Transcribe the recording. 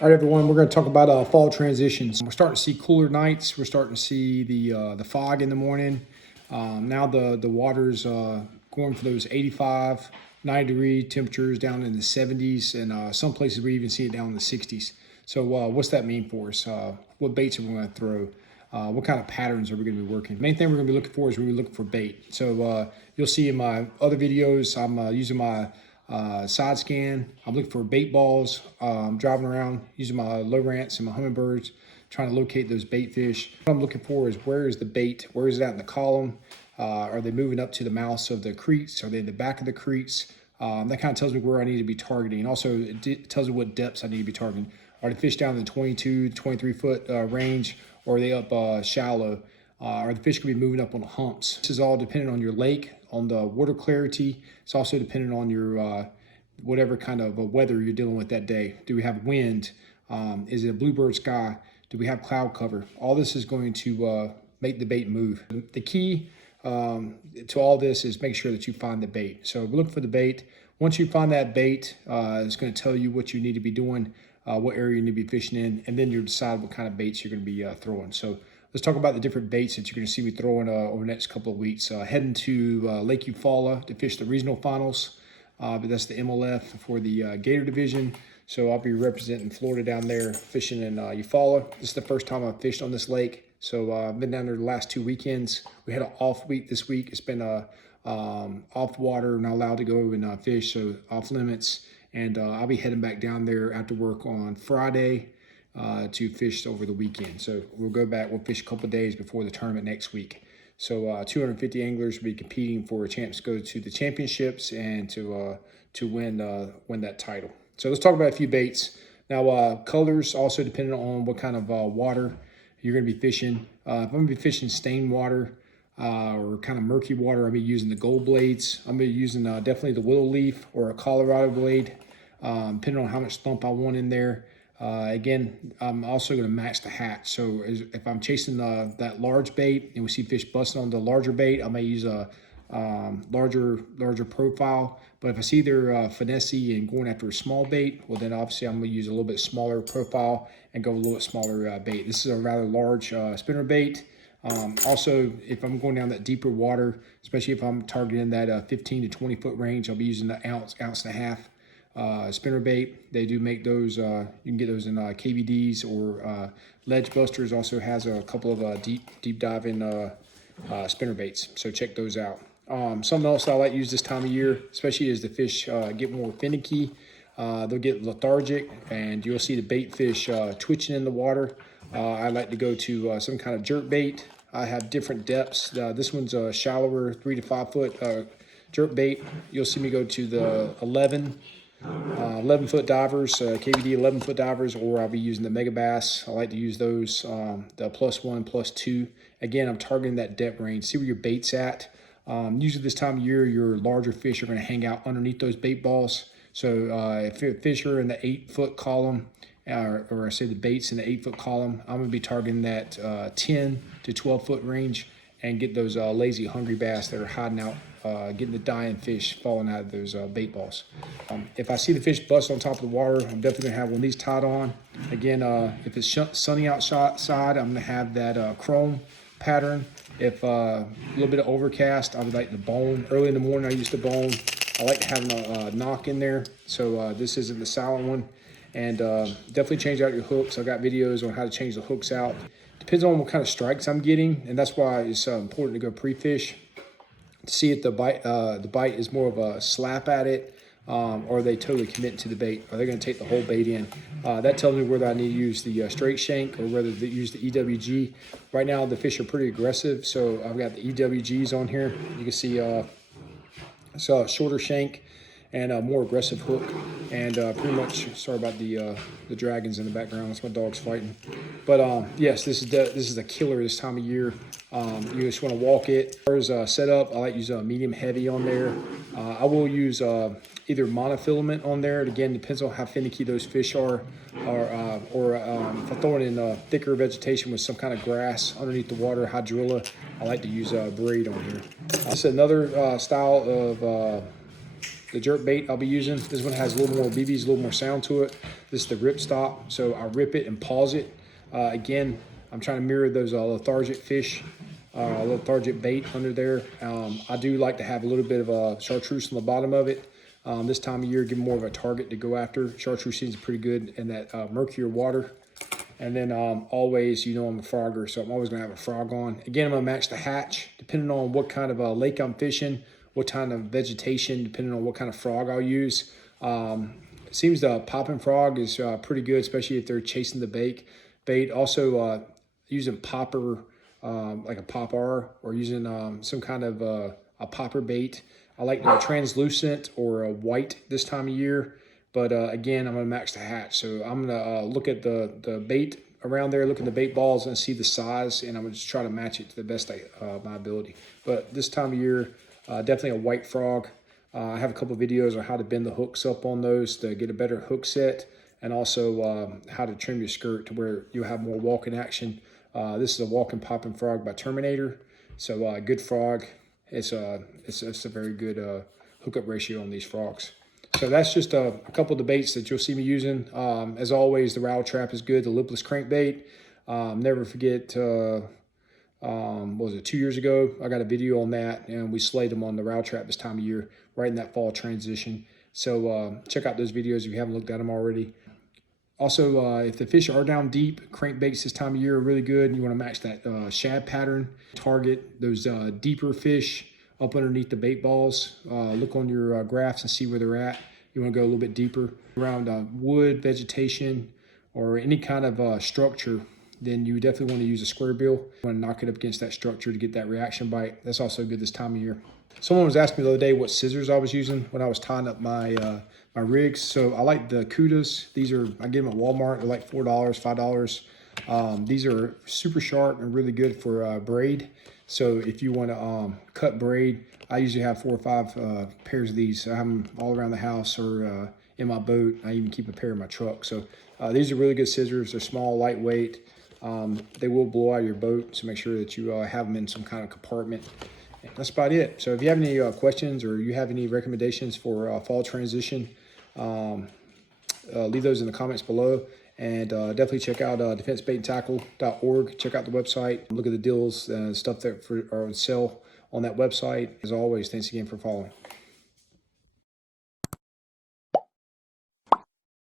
All right, everyone, we're going to talk about fall transitions. We're starting to see cooler nights. We're starting to see the fog in the morning. Now the water's going for those 85, 90-degree temperatures down in the 70s, and some places we even see it down in the 60s. So what's that mean for us? What baits are we going to throw? What kind of patterns are we going to be working? The main thing we're going to be looking for is we're looking for bait. So you'll see in my other videos, I'm using my side scan. I'm looking for bait balls. I'm driving around using my low rants and my Humminbirds, trying to locate those bait fish. What I'm looking for is where is the bait? Where is it at in the column? Are they moving up to the mouths of the creeks? Are they in the back of the creeks? That kind of tells me where I need to be targeting. Also, it tells me what depths I need to be targeting. Are the fish down in the 22, 23 foot range, or are they up shallow? Are the fish going to be moving up on the humps? This is all dependent on your lake, on the water clarity. It's also dependent on your whatever kind of weather you're dealing with that day. Do we have wind? Is it a bluebird sky? Do we have cloud cover? All this is going to make the bait move. The key to all this is make sure that you find the bait. So look for the bait. Once you find that bait, it's going to tell you what you need to be doing, what area you need to be fishing in, and then you decide what kind of baits you're going to be throwing. So let's talk about the different baits that you're going to see me throwing over the next couple of weeks. Heading to Lake Eufaula to fish the regional finals, but that's the MLF for the Gator division. So I'll be representing Florida down there fishing in Eufaula. This is the first time I've fished on this lake. So I've been down there the last 2 weekends. We had an off week this week. It's been off water, not allowed to go and fish, so off limits. And I'll be heading back down there after work on Friday to fish over the weekend. So we'll go back, we'll fish a couple of days before the tournament next week. So 250 anglers will be competing for a chance to go to the championships and to win that title. So let's talk about a few baits. Now colors also depending on what kind of water you're going to be fishing. If I'm going to be fishing stained water or kind of murky water, I'll be using the gold blades. I'm going to be using definitely the willow leaf or a Colorado blade, depending on how much thump I want in there. Again, I'm also going to match the hatch. So if I'm chasing that large bait and we see fish busting on the larger bait, I may use a larger profile. But if I see they're finesse and going after a small bait, well then obviously I'm going to use a little bit smaller profile and go a little bit smaller bait. This is a rather large spinner bait. Also, if I'm going down that deeper water, especially if I'm targeting that 15 to 20 foot range, I'll be using the ounce and a half spinner bait. They do make those, you can get those in KVDs or Ledge Busters also has a couple of deep diving spinner baits, so check those out. Something else I like to use this time of year, especially as the fish get more finicky, they'll get lethargic and you'll see the bait fish twitching in the water. I like to go to some kind of jerk bait. I have different depths. This one's a shallower 3 to 5 foot jerk bait. You'll see me go to the 11 foot divers, KVD 11 foot divers, or I'll be using the Mega Bass. I like to use those, the +1, +2. Again, I'm targeting that depth range. See where your bait's at. Usually this time of year, your larger fish are going to hang out underneath those bait balls. So if fish are in the 8 foot column, or I say the bait's in the 8 foot column, I'm going to be targeting that 10 to 12 foot range and get those lazy, hungry bass that are hiding out, getting the dying fish falling out of those bait balls. If I see the fish bust on top of the water, I'm definitely going to have one of these tied on. Again, if it's sunny outside, I'm going to have that chrome pattern. If a little bit of overcast, I would like the bone. Early in the morning, I use the bone. I like having a knock in there. So this isn't the silent one. And definitely change out your hooks. I got videos on how to change the hooks out. Depends on what kind of strikes I'm getting, and that's why it's important to go pre-fish to see if the bite is more of a slap at it, or are they totally commit to the bait. Are they going to take the whole bait in? That tells me whether I need to use the straight shank or whether to use the EWG. Right now, the fish are pretty aggressive, so I've got the EWGs on here. You can see it's a shorter shank and a more aggressive hook, and pretty much, sorry about the dragons in the background, that's my dog's fighting. But yes, this is a killer this time of year. You just want to walk it. As far as setup, I like to use a medium heavy on there. I will use either monofilament on there. It again depends on how finicky those fish are, or if I throw it in thicker vegetation with some kind of grass underneath the water, hydrilla, I like to use braid on here. This is another style of the jerk bait I'll be using. This one has a little more BBs, a little more sound to it. This is the rip stop, so I rip it and pause it. Again, I'm trying to mirror those lethargic fish, lethargic bait under there. I do like to have a little bit of a chartreuse on the bottom of it. This time of year, give them more of a target to go after. Chartreuse seems pretty good in that murkier water. And then always, you know, I'm a frogger, so I'm always gonna have a frog on. Again, I'm gonna match the hatch, depending on what kind of lake I'm fishing, what kind of vegetation, depending on what kind of frog I'll use. It seems the popping frog is pretty good, especially if they're chasing the bait. Also, using popper, like a popper, or using some kind of a popper bait. I like the translucent or a white this time of year, but again, I'm gonna match the hatch. So I'm gonna look at the bait around there, look at the bait balls and see the size, and I'm gonna just try to match it to the best of my ability. But this time of year, definitely a white frog. I have a couple of videos on how to bend the hooks up on those to get a better hook set, and also how to trim your skirt to where you have more walking action. This is a walking popping frog by Terminator. So good frog. It's a very good hookup ratio on these frogs. So that's just a couple of the baits that you'll see me using. As always, the rattle trap is good. The lipless crankbait. Never forget, what was it, 2 years ago? I got a video on that, and we slayed them on the rattle trap this time of year, right in that fall transition. So check out those videos if you haven't looked at them already. Also, if the fish are down deep, crankbaits this time of year are really good. You want to match that shad pattern. Target those deeper fish up underneath the bait balls. Look on your graphs and see where they're at. You want to go a little bit deeper. Around wood, vegetation, or any kind of structure, then you definitely want to use a square bill. You want to knock it up against that structure to get that reaction bite. That's also good this time of year. Someone was asking me the other day what scissors I was using when I was tying up my my rigs. So I like the Kudas. These are, I get them at Walmart. They're like $4, $5. These are super sharp and really good for braid. So if you want to cut braid, I usually have 4 or 5 pairs of these. I have them all around the house or in my boat. I even keep a pair in my truck. So these are really good scissors. They're small, lightweight. They will blow out of your boat, so make sure that you have them in some kind of compartment. And that's about it. So if you have any questions or you have any recommendations for fall transition, leave those in the comments below. And definitely check out defensebaitandtackle.org. Check out the website. Look at the deals and stuff that are on sale on that website. As always, thanks again for following.